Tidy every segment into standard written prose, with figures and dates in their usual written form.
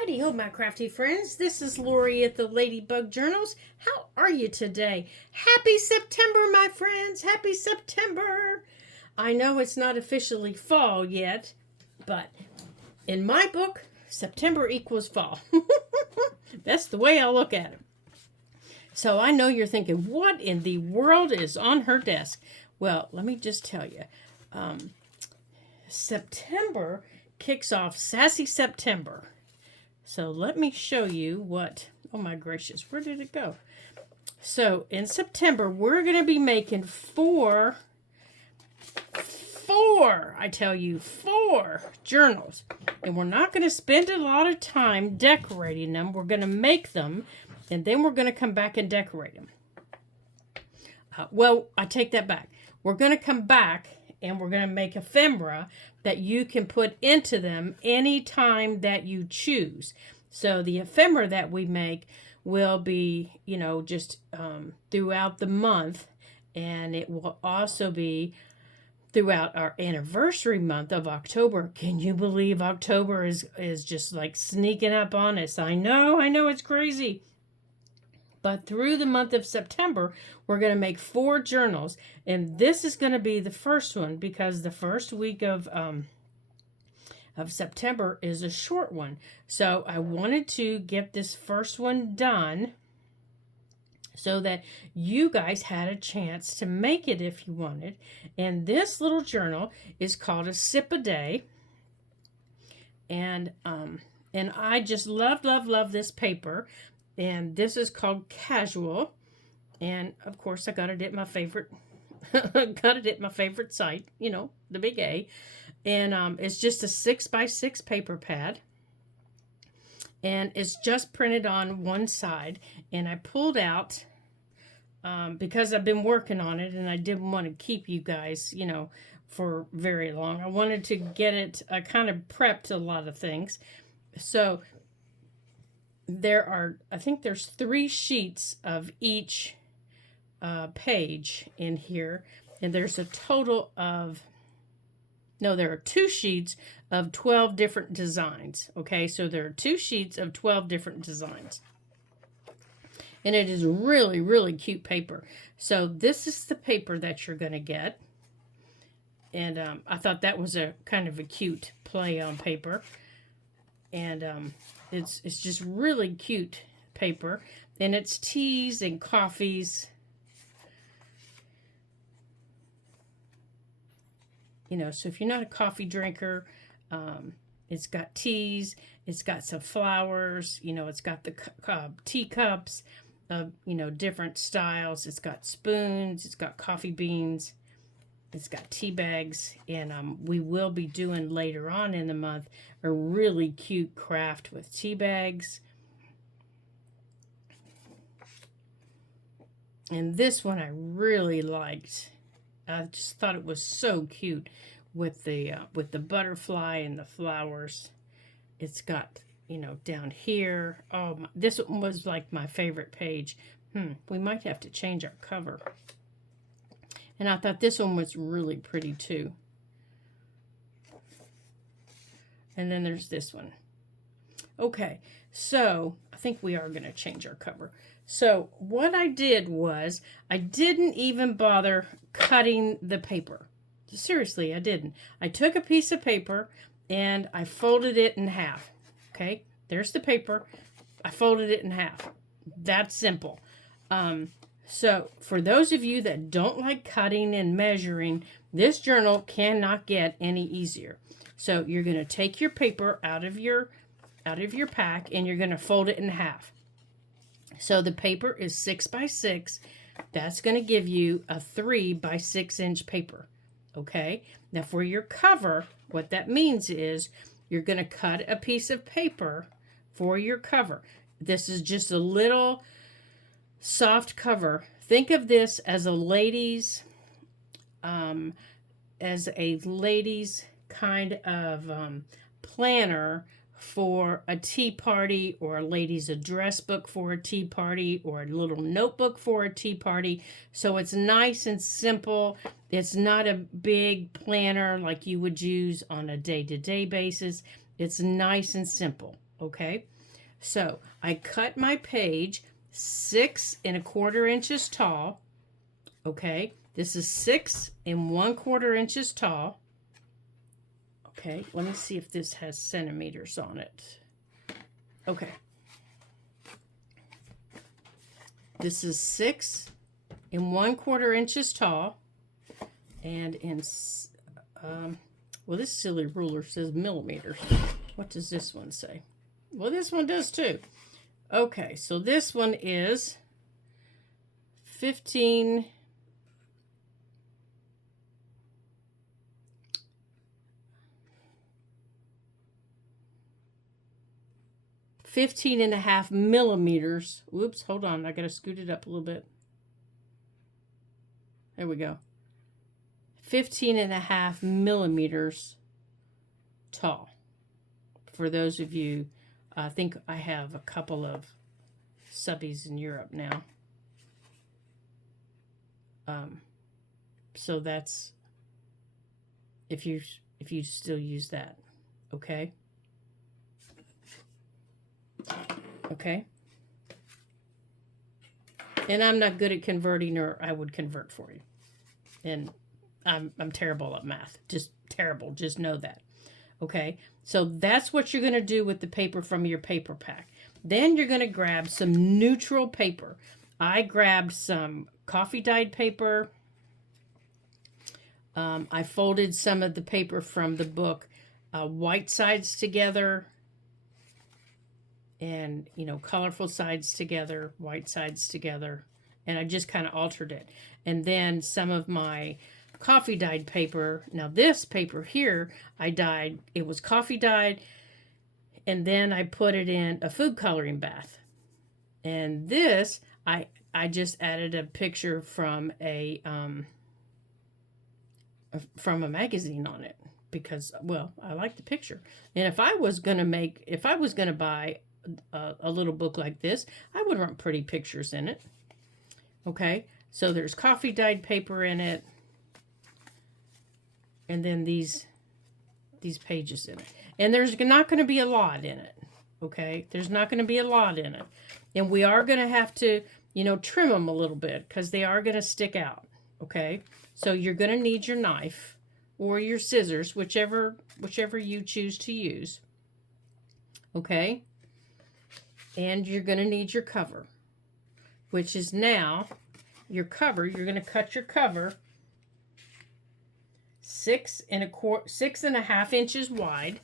Howdy ho, my crafty friends. This is Lori at the Ladybug Journals. How are you today? Happy September, my friends. Happy September. I know it's not officially fall yet, but in my book, September equals fall. That's the way I look at it. So I know you're thinking, what in the world is on her desk? Well, let me just tell you. September kicks off Sassy September. So let me show you what, oh my gracious, where did it go? So in September, we're going to be making four journals. And we're not going to spend a lot of time decorating them. We're going to make them, and then we're going to come back and decorate them. Well, I take that back. We're going to come back and we're going to make ephemera that you can put into them anytime that you choose. So the ephemera that we make will be, just throughout the month, and it will also be throughout our anniversary month of October. Can you believe October is just like sneaking up on us? I know it's crazy. But through the month of September, we're going to make 4 journals. And this is going to be the first one because the first week of September is a short one. So I wanted to get this first one done so that you guys had a chance to make it if you wanted. And this little journal is called a Sip a Day. And I just love this paper. And this is called Casual. And of course I got it at my favorite site, the big A. And it's just a 6x6 paper pad. And it's just printed on one side. And I pulled out, because I've been working on it and I didn't want to keep you guys, for very long. I wanted to get it, I kind of prepped a lot of things. So I think there's 3 sheets of each page in here, and there's a total of, there are 2 sheets of 12 different designs. Okay, so there are 2 sheets of 12 different designs, and it is really cute paper. So this is the paper that you're going to get, and I thought that was a kind of a cute play on paper. And it's just really cute paper, and it's teas and coffees. So if you're not a coffee drinker, it's got teas, it's got some flowers, it's got the teacups of, different styles. It's got spoons, it's got coffee beans, it's got tea bags, and we will be doing later on in the month a really cute craft with tea bags. And this one I really liked. I just thought it was so cute with the butterfly and the flowers. It's got, down here. Oh, this one was like my favorite page. We might have to change our cover. And I thought this one was really pretty too. And then there's this one. Okay, so I think we are going to change our cover. So what I did was I didn't even bother cutting the paper. Seriously, I didn't. I took a piece of paper and I folded it in half. Okay, there's the paper. I folded it in half. That's simple. So for those of you that don't like cutting and measuring, this journal cannot get any easier. So you're going to take your paper out of your pack and you're going to fold it in half. So the paper is 6x6. That's going to give you a 3x6 inch paper. Okay. Now for your cover, what that means is you're going to cut a piece of paper for your cover. This is just a little soft cover. Think of this as a ladies, kind of planner for a tea party, or a ladies address book for a tea party, or a little notebook for a tea party. So it's nice and simple. It's not a big planner like you would use on a day-to-day basis. It's nice and simple. Okay, so I cut my page 6 1/4 inches tall. Okay, this is 6 1/4 inches tall. Okay, let me see if this has centimeters on it. Okay, this is 6 1/4 inches tall, and in well, this silly ruler says millimeters. What does this one say? Well, this one does too. Okay, so this one is 15 1.5 millimeters. Whoops, hold on. I got to scoot it up a little bit. There we go. 15.5 millimeters tall. For those of you, I think I have a couple of subbies in Europe now. So that's if you still use that, okay? Okay. And I'm not good at converting, or I would convert for you. And I'm terrible at math. Just terrible. Just know that. Okay. So that's what you're going to do with the paper from your paper pack. Then you're going to grab some neutral paper. I grabbed some coffee dyed paper. I folded some of the paper from the book White Sides Together, and, you know, colorful sides together, white sides together. And I just kind of altered it. And then some of my coffee dyed paper. Now this paper here, I dyed, it was coffee dyed. And then I put it in a food coloring bath. And this, I just added a picture from a magazine on it. Because, well, I like the picture. And if I was going to buy a little book like this, I would want pretty pictures in it. Okay, so there's coffee dyed paper in it, and then these pages in it. And there's not going to be a lot in it. Okay, there's not going to be a lot in it, and we are going to have to, you know, trim them a little bit because they are going to stick out. Okay, so you're going to need your knife or your scissors, whichever you choose to use. Okay. And you're going to need your cover, which is now your cover. You're going to cut your cover 6 1/2 inches wide.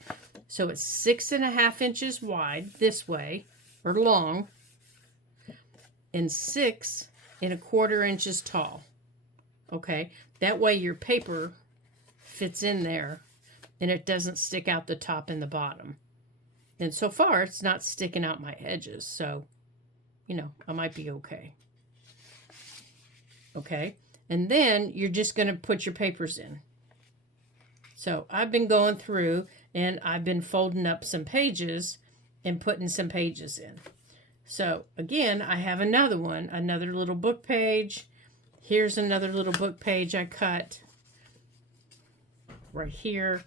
So it's 6 1/2 inches wide this way, or long, and 6 1/4 inches tall. Okay, that way your paper fits in there and it doesn't stick out the top and the bottom. And so far, it's not sticking out my edges, so, you know, I might be okay. Okay, and then you're just going to put your papers in. So I've been going through, and I've been folding up some pages and putting some pages in. So, again, I have another one, another little book page. Here's another little book page I cut right here.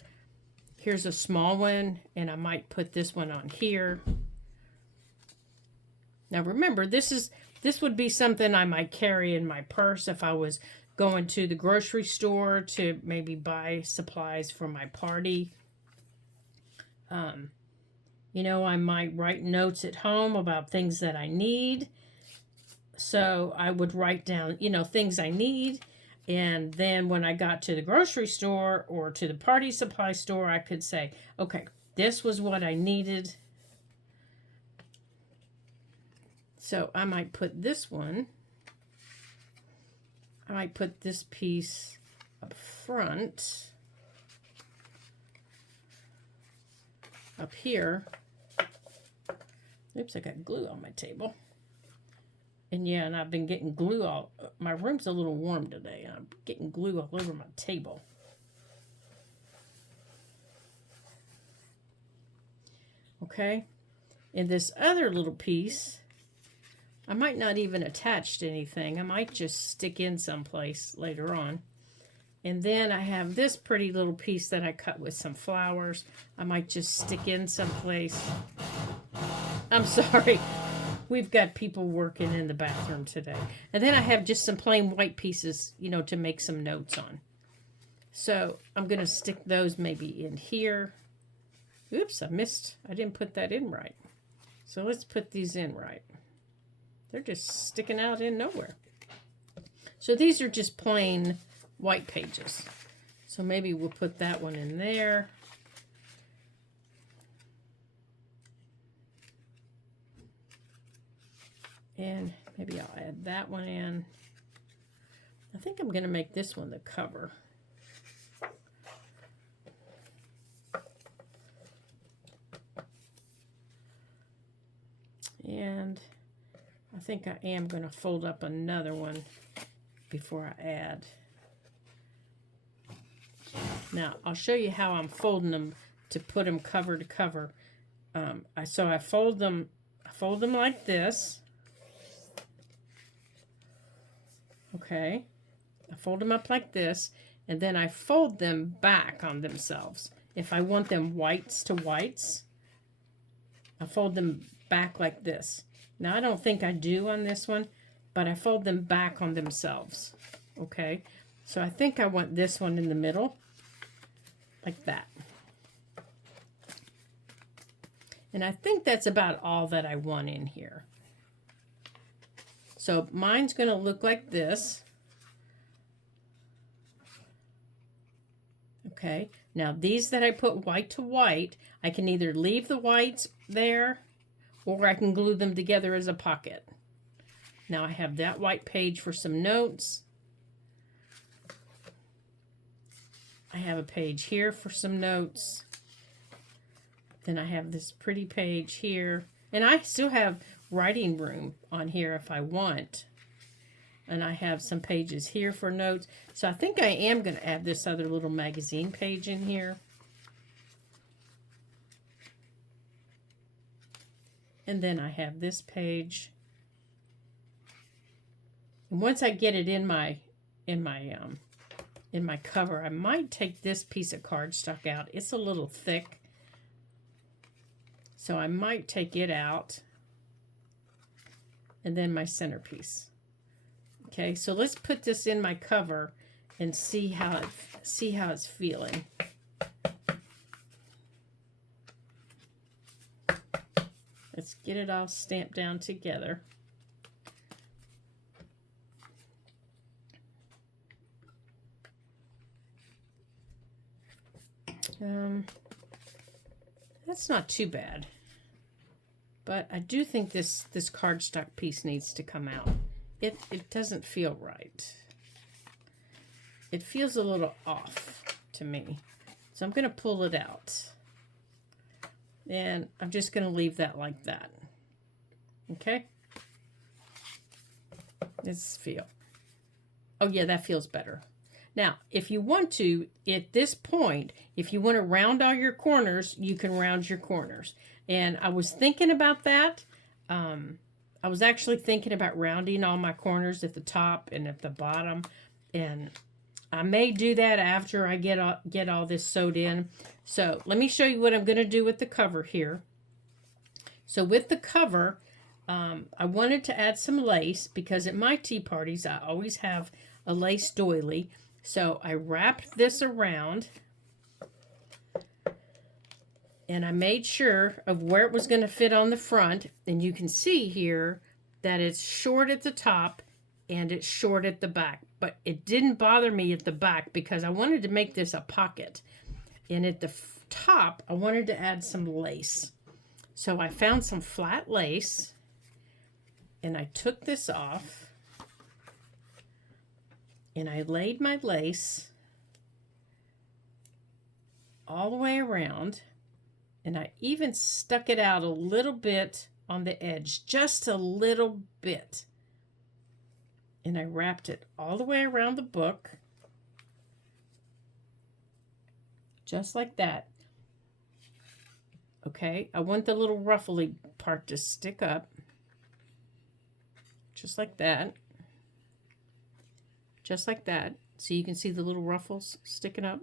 Here's a small one, and I might put this one on here. Now remember, this would be something I might carry in my purse if I was going to the grocery store to maybe buy supplies for my party. You know, I might write notes at home about things that I need. So I would write down, you know, things I need. And then when I got to the grocery store or to the party supply store, I could say, okay, this was what I needed. So I might put this one, I might put this piece up front, up here. Oops, I got glue on my table. And yeah, and I've been getting glue all, my room's a little warm today, and I'm getting glue all over my table. Okay, and this other little piece, I might not even attach to anything. I might just stick in someplace later on. And then I have this pretty little piece that I cut with some flowers. I might just stick in someplace. I'm sorry. We've got people working in the bathroom today. And then I have just some plain white pieces, you know, to make some notes on. So I'm going to stick those maybe in here. Oops, I didn't put that in right. So let's put these in right. They're just sticking out in nowhere. So these are just plain white pages. So maybe we'll put that one in there. And maybe I'll add that one in. I think I'm going to make this one the cover. And I think I am going to fold up another one before I add. Now, I'll show you how I'm folding them to put them cover to cover. So I fold them like this. Okay. I fold them up like this, and then I fold them back on themselves. If I want them whites to whites, I fold them back like this. Now, I don't think I do on this one, but I fold them back on themselves. Okay. So I think I want this one in the middle, like that. And I think that's about all that I want in here. So mine's going to look like this. Okay, now these that I put white to white, I can either leave the whites there or I can glue them together as a pocket. Now I have that white page for some notes. I have a page here for some notes. Then I have this pretty page here. And I still have writing room on here if I want. And I have some pages here for notes. So I think I am going to add this other little magazine page in here. And then I have this page. And once I get it in my cover, I might take this piece of cardstock out. It's a little thick. So I might take it out. And then my centerpiece. Okay, so let's put this in my cover and see how it's feeling. Let's get it all stamped down together. That's not too bad. But I do think this cardstock piece needs to come out. It doesn't feel right. It feels a little off to me. So I'm going to pull it out. And I'm just going to leave that like that. Okay? Let's feel. Oh yeah, that feels better. Now, if you want to, at this point, if you want to round all your corners, you can round your corners. And I was thinking about that. I was actually thinking about rounding all my corners at the top and at the bottom. And I may do that after I get all this sewed in. So let me show you what I'm going to do with the cover here. So with the cover, I wanted to add some lace because at my tea parties, I always have a lace doily. So I wrapped this around. And I made sure of where it was going to fit on the front. And you can see here that it's short at the top and it's short at the back. But it didn't bother me at the back because I wanted to make this a pocket. And at the top, I wanted to add some lace. So I found some flat lace. And I took this off. And I laid my lace all the way around. And I even stuck it out a little bit on the edge, just a little bit. And I wrapped it all the way around the book, just like that. Okay, I want the little ruffly part to stick up, just like that. Just like that. So you can see the little ruffles sticking up.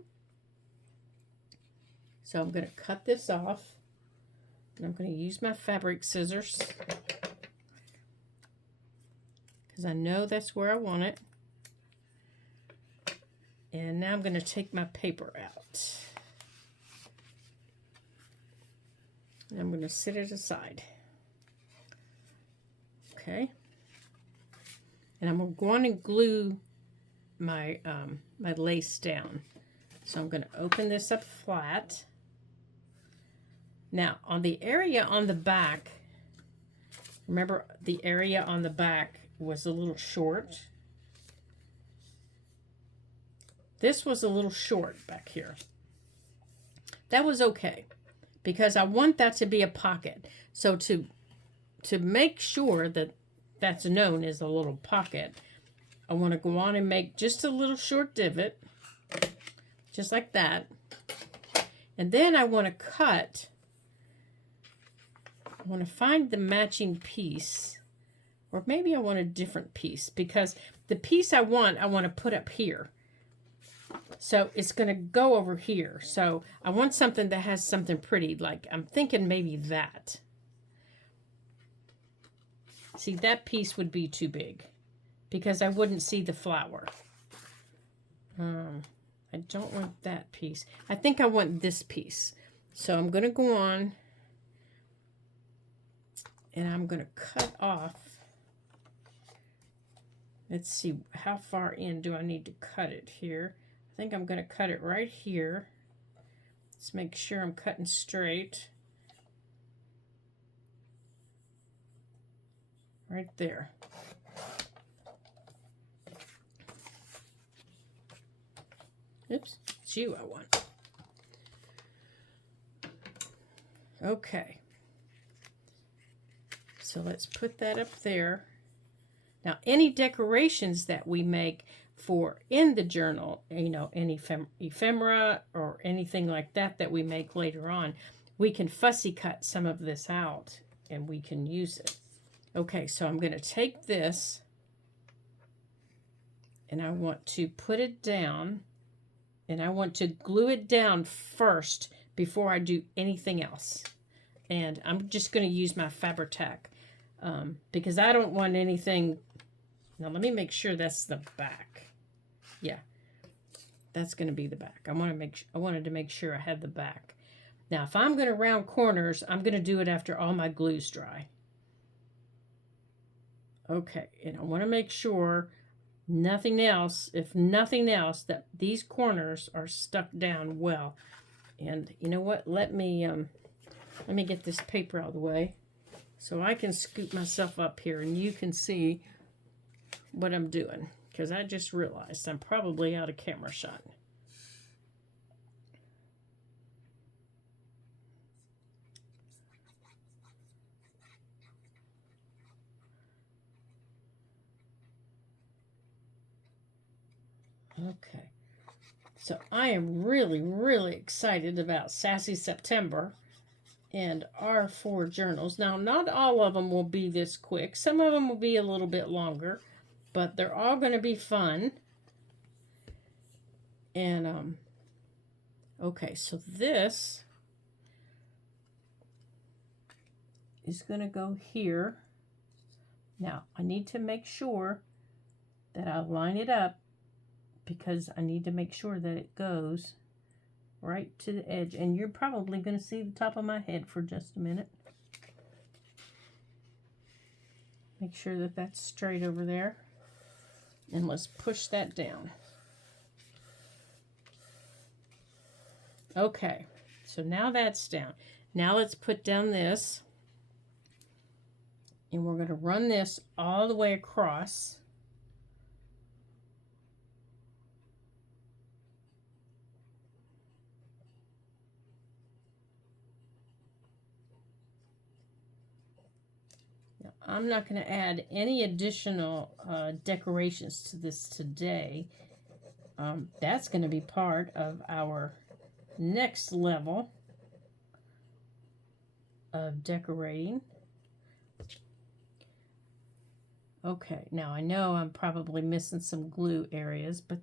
So I'm going to cut this off. And I'm going to use my fabric scissors because I know that's where I want it. And now I'm going to take my paper out. And I'm going to set it aside. Okay. And I'm going to glue my my lace down. So I'm going to open this up flat. Now, on the area on the back, remember the area on the back was a little short. This was a little short back here. That was okay because I want that to be a pocket. So to make sure that that's known as a little pocket, I want to go on and make just a little short divot, just like that. And then I want to cut, I want to find the matching piece, or maybe I want a different piece because the piece I want to put up here. So it's going to go over here. So I want something that has something pretty, like I'm thinking maybe that. See, that piece would be too big because I wouldn't see the flower. I don't want that piece. I think I want this piece. So I'm going to go on and I'm going to cut off. Let's see, how far in do I need to cut it here? I think I'm going to cut it right here. Let's make sure I'm cutting straight. Right there. Oops, it's you I want. Okay. So let's put that up there. Now, any decorations that we make for in the journal, you know, any ephemera or anything like that that we make later on, we can fussy cut some of this out and we can use it. Okay, so I'm going to take this and I want to put it down and I want to glue it down first before I do anything else. And I'm just going to use my Fabri-Tac because I don't want anything. Now let me make sure that's the back. Yeah, that's going to be the back. I wanted to make sure I had the back. Now, if I'm going to round corners, I'm going to do it after all my glue's dry. Okay, and I want to make sure nothing else, if nothing else, that these corners are stuck down well. And you know what? Let me get this paper out of the way so I can scoop myself up here and you can see what I'm doing, because I just realized I'm probably out of camera shot. Okay, so I am really, really excited about Sassy September and our 4 journals. Now, not all of them will be this quick. Some of them will be a little bit longer, but they're all going to be fun. And, okay, so this is going to go here. Now, I need to make sure that I line it up because I need to make sure that it goes right to the edge. And you're probably going to see the top of my head for just a minute. Make sure that that's straight over there. And let's push that down. Okay, so now that's down. Now let's put down this. And we're going to run this all the way across. Now, I'm not going to add any additional decorations to this today. That's going to be part of our next level of decorating. Okay, now I know I'm probably missing some glue areas, but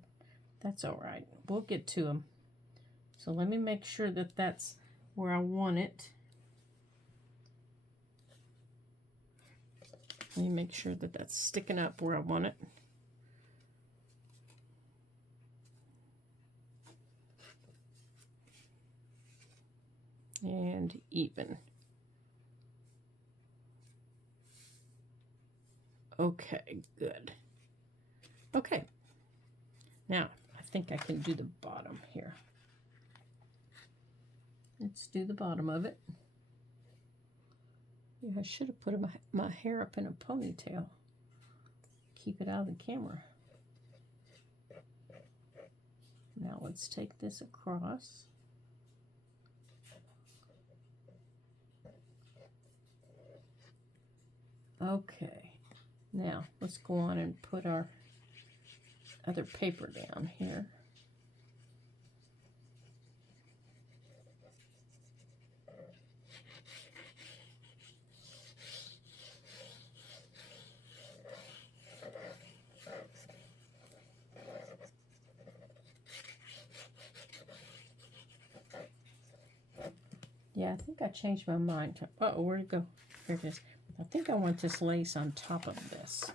that's all right. We'll get to them. So let me make sure that that's where I want it. Let me make sure that that's sticking up where I want it. And even. Okay, good. Okay. Now, I think I can do the bottom here. Let's do the bottom of it. Yeah, I should have put my hair up in a ponytail. Keep it out of the camera. Now let's take this across. Okay. Now let's go on and put our other paper down here. Yeah, I think I changed my mind. Uh-oh, where'd it go? Here it is. I think I want this lace on top of this.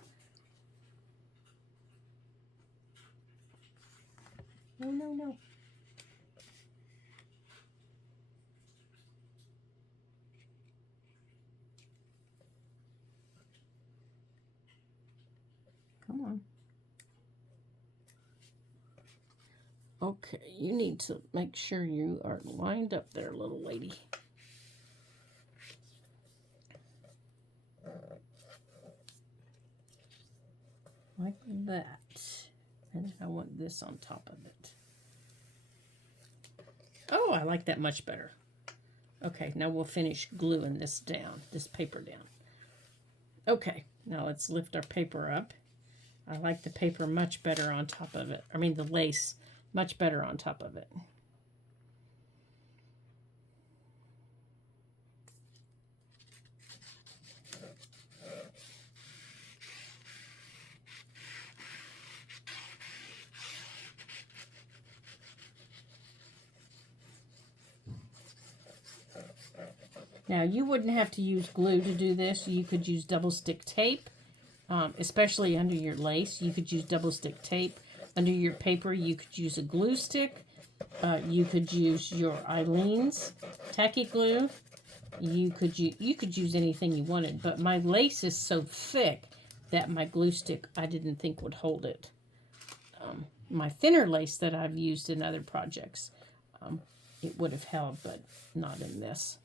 No, no, no. Come on. Okay, you need to make sure you are lined up there, little lady. Like that. And I want this on top of it. Oh, I like that much better. Okay, now we'll finish gluing this down, this paper down. Okay, now let's lift our paper up. I like the paper much better on top of it. I mean, the lace much better on top of it. Now, you wouldn't have to use glue to do this. You could use double stick tape, especially under your lace. You could use double stick tape. Under your paper, you could use a glue stick. You could use your Eileen's tacky glue. You could use anything you wanted, but my lace is so thick that my glue stick I didn't think would hold it. My thinner lace that I've used in other projects, it would have held, but not in this.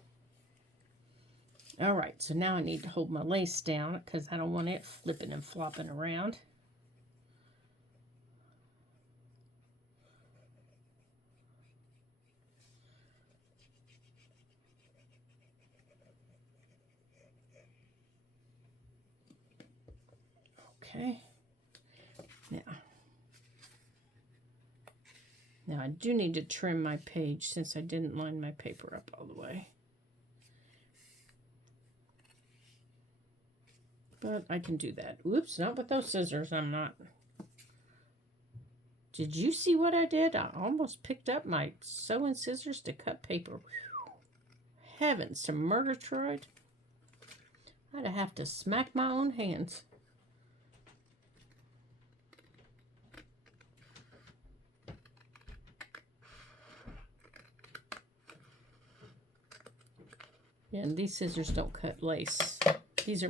All right, so now I need to hold my lace down because I don't want it flipping and flopping around. Okay. Now I do need to trim my page since I didn't line my paper up all the way. But I can do that. Oops, not with those scissors, I'm not. Did you see what I did? I almost picked up my sewing scissors to cut paper. Whew. Heavens to Murgatroyd. I'd have to smack my own hands. Yeah, and these scissors don't cut lace. These are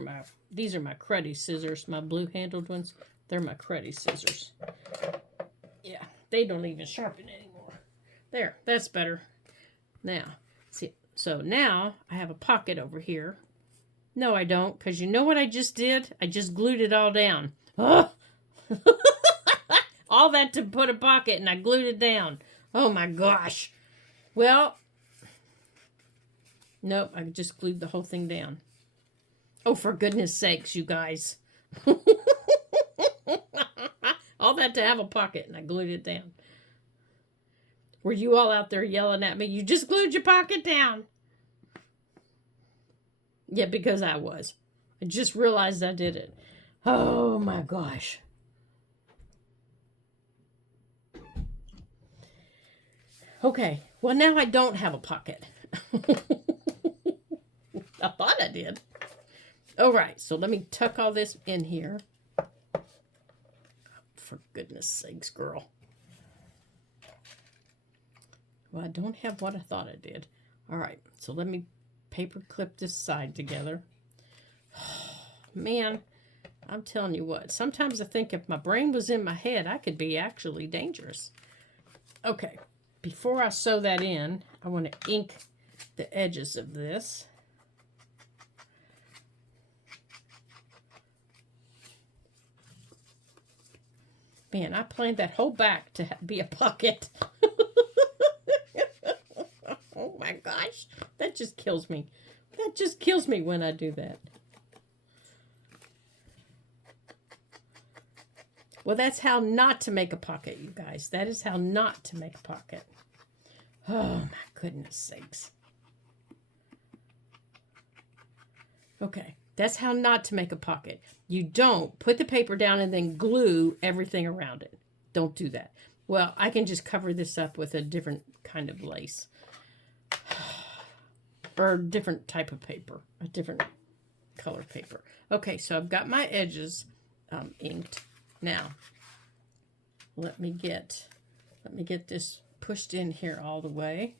my cruddy scissors, my blue-handled ones. They're my cruddy scissors. Yeah, they don't even sharpen anymore. There, that's better. Now, see, so now I have a pocket over here. No, I don't, because you know what I just did? I just glued it all down. Oh! All that to put a pocket, and I glued it down. Oh my gosh. Well, nope, I just glued the whole thing down. Oh, for goodness sakes, you guys. All that to have a pocket, and I glued it down. Were you all out there yelling at me? You just glued your pocket down. Yeah, because I was. I just realized I did it. Oh, my gosh. Okay, well, now I don't have a pocket. I thought I did. All right, so let me tuck all this in here. For goodness sakes, girl. Well, I don't have what I thought I did. All right, so let me paper clip this side together. Man, I'm telling you what, sometimes I think if my brain was in my head, I could be actually dangerous. Okay, before I sew that in, I want to ink the edges of this. Man, I planned that whole back to be a pocket. Oh my gosh, that just kills me. That just kills me when I do that. Well, that's how not to make a pocket, you guys. That is how not to make a pocket. Oh, my goodness sakes. Okay, that's how not to make a pocket. You don't put the paper down and then glue everything around it. Don't do that. Well, I can just cover this up with a different kind of lace. Or a different type of paper. A different color paper. Okay, so I've got my edges inked. Now, let me get this pushed in here all the way.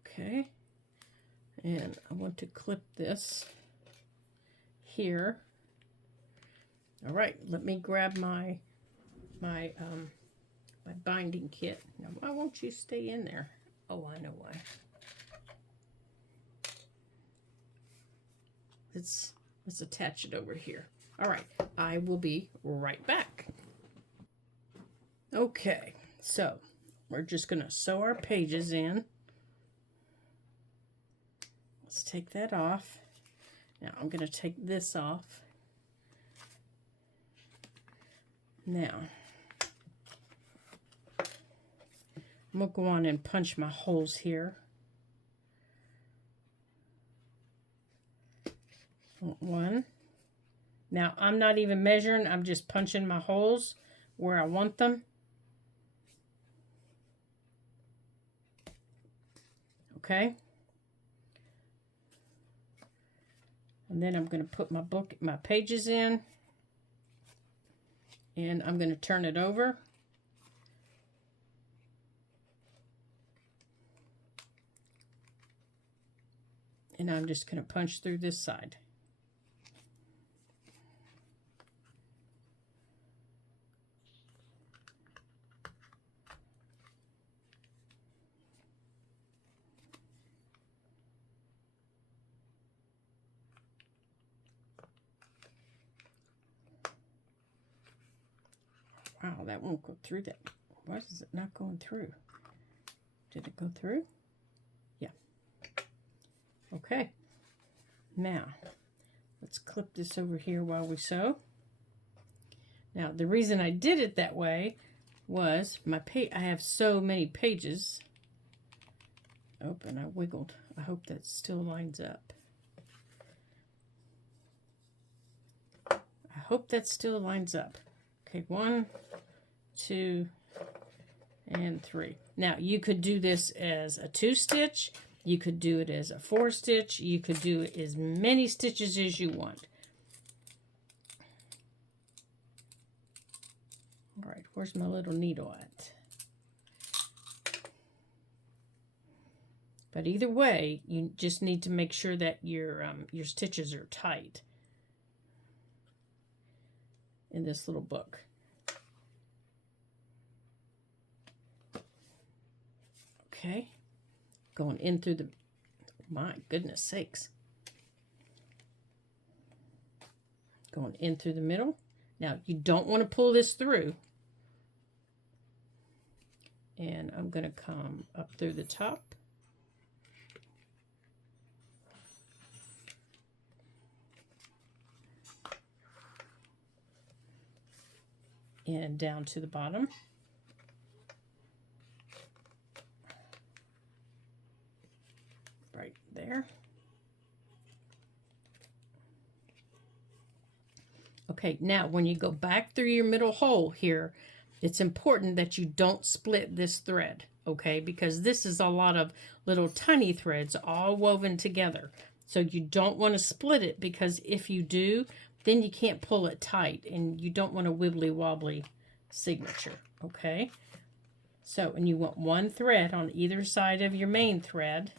Okay, and I want to clip this here. All right, let me grab my binding kit. Now, why won't you stay in there? Oh, I know why. Let's attach it over here. All right, I will be right back. Okay, so we're just gonna sew our pages in. Let's take that off. Now I'm gonna take this off. Now, I'm gonna go on and punch my holes here. One. Now, I'm not even measuring. I'm just punching my holes where I want them. Okay. And then I'm going to put my pages in. And I'm going to turn it over. And I'm just going to punch through this side. Wow, that won't go through that. Why is it not going through? Did it go through? Yeah. Okay. Now, let's clip this over here while we sew. Now, the reason I did it that way was I have so many pages. Oh, and I wiggled. I hope that still lines up. I hope that still lines up. Okay, 1, 2, and 3. Now, you could do this as a 2-stitch. You could do it as a 4-stitch. You could do as many stitches as you want. All right, where's my little needle at? But either way, you just need to make sure that your stitches are tight in this little book. Okay, going in through the, my goodness sakes. Going in through the middle. Now, you don't want to pull this through. And I'm going to come up through the top. And down to the bottom. Right there. Okay, now when you go back through your middle hole here, it's important that you don't split this thread. okay? Because this is a lot of little tiny threads all woven together. So you don't want to split it, because if you do, then you can't pull it tight, and you don't want a wibbly wobbly signature, okay? So, and you want one thread on either side of your main thread,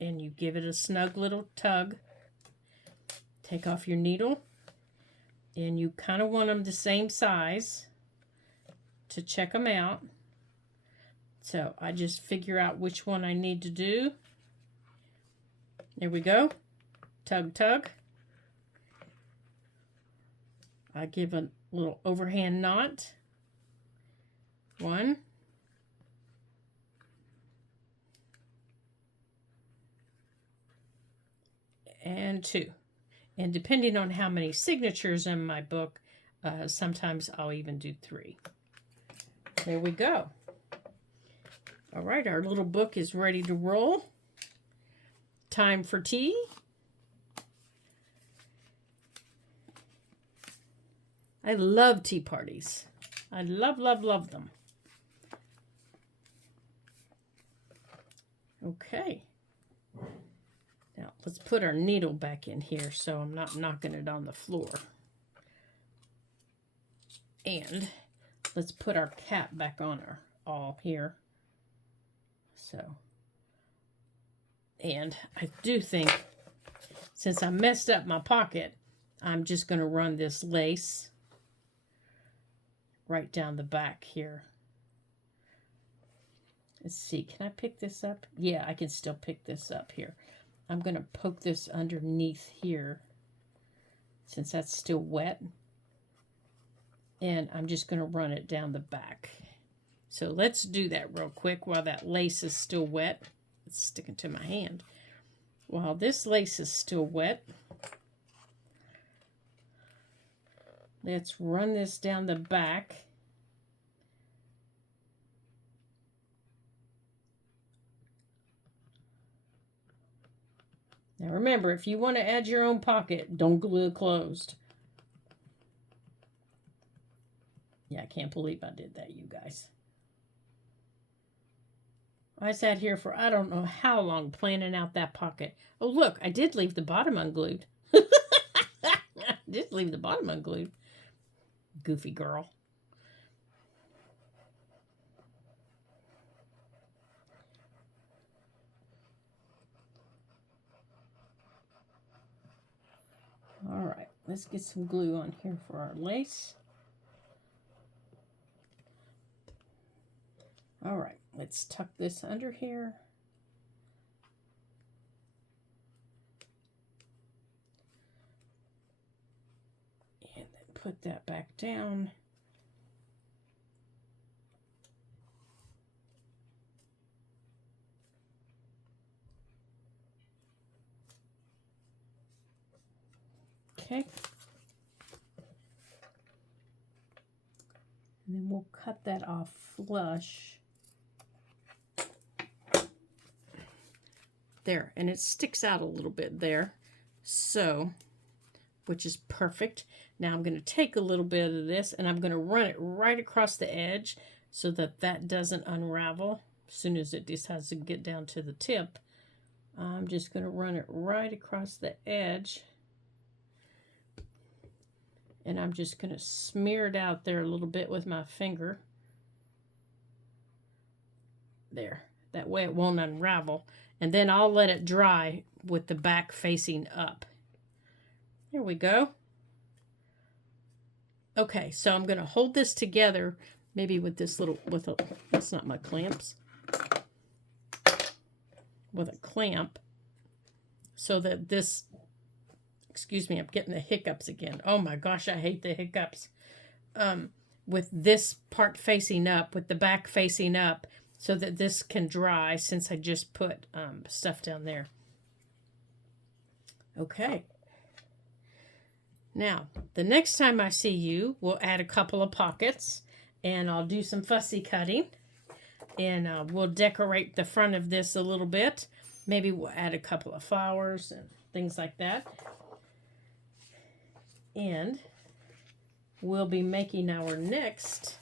and you give it a snug little tug. Take off your needle, and you kind of want them the same size to check them out. So I just figure out which one I need to do. There we go. Tug, tug. I give a little overhand knot. 1. And 2. And depending on how many signatures in my book, sometimes I'll even do 3. There we go. All right, our little book is ready to roll. Time for tea. I love tea parties. I love, love, love them. Okay. Now, let's put our needle back in here so I'm not knocking it on the floor. And let's put our cap back on our awl here. So, and I do think, since I messed up my pocket, I'm just going to run this lace right down the back here. Let's see, can I pick this up? Yeah, I can still pick this up here. I'm going to poke this underneath here, since that's still wet. And I'm just going to run it down the back. So let's do that real quick while that lace is still wet. It's sticking to my hand. While this lace is still wet, let's run this down the back. Now remember, if you want to add your own pocket, don't glue it closed. Yeah, I can't believe I did that, you guys. I sat here for I don't know how long planning out that pocket. Oh, look, I did leave the bottom unglued. I did leave the bottom unglued. Goofy girl. All right, let's get some glue on here for our lace. All right, let's tuck this under here. And then put that back down. Okay. And then we'll cut that off flush. There, and it sticks out a little bit there, so, which is perfect. Now I'm going to take a little bit of this and I'm going to run it right across the edge so that that doesn't unravel as soon as it decides to get down to the tip. I'm just going to run it right across the edge, and I'm just going to smear it out there a little bit with my finger. There, that way it won't unravel. And then I'll let it dry with the back facing up. There we go. Okay, so I'm going to hold this together, maybe with this little, that's not my clamps, with a clamp, so that this, excuse me, I'm getting the hiccups again. Oh my gosh, I hate the hiccups. With this part facing up, with the back facing up, so that this can dry, since I just put stuff down there. Okay. Now, the next time I see you, we'll add a couple of pockets, and I'll do some fussy cutting, and we'll decorate the front of this a little bit. Maybe we'll add a couple of flowers and things like that. And we'll be making our next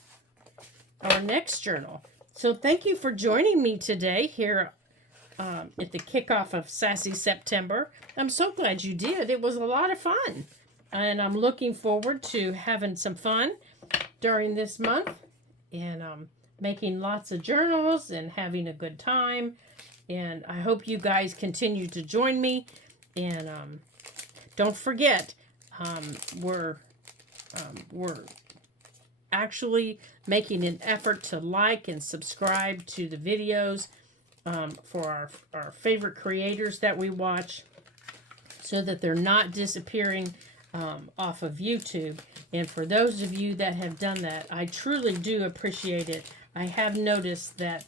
our next journal. So thank you for joining me today here at the kickoff of Sassy September. I'm so glad you did. It was a lot of fun. And I'm looking forward to having some fun during this month and making lots of journals and having a good time. And I hope you guys continue to join me. And don't forget, we're actually making an effort to like and subscribe to the videos for our favorite creators that we watch so that they're not disappearing off of YouTube. And for those of you that have done that, I truly do appreciate it. I have noticed that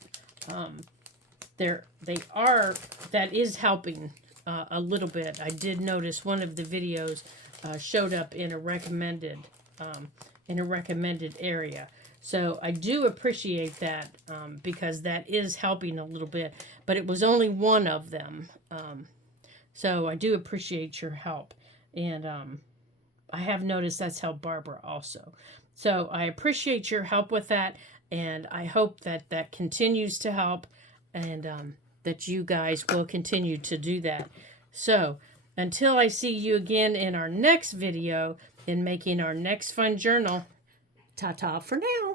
that is helping a little bit. I did notice one of the videos showed up in a recommended area. So I do appreciate that because that is helping a little bit, but it was only one of them. So I do appreciate your help. And I have noticed that's helped Barbara also. So I appreciate your help with that. And I hope that that continues to help and that you guys will continue to do that. So until I see you again in our next video in making our next fun journal, ta-ta for now.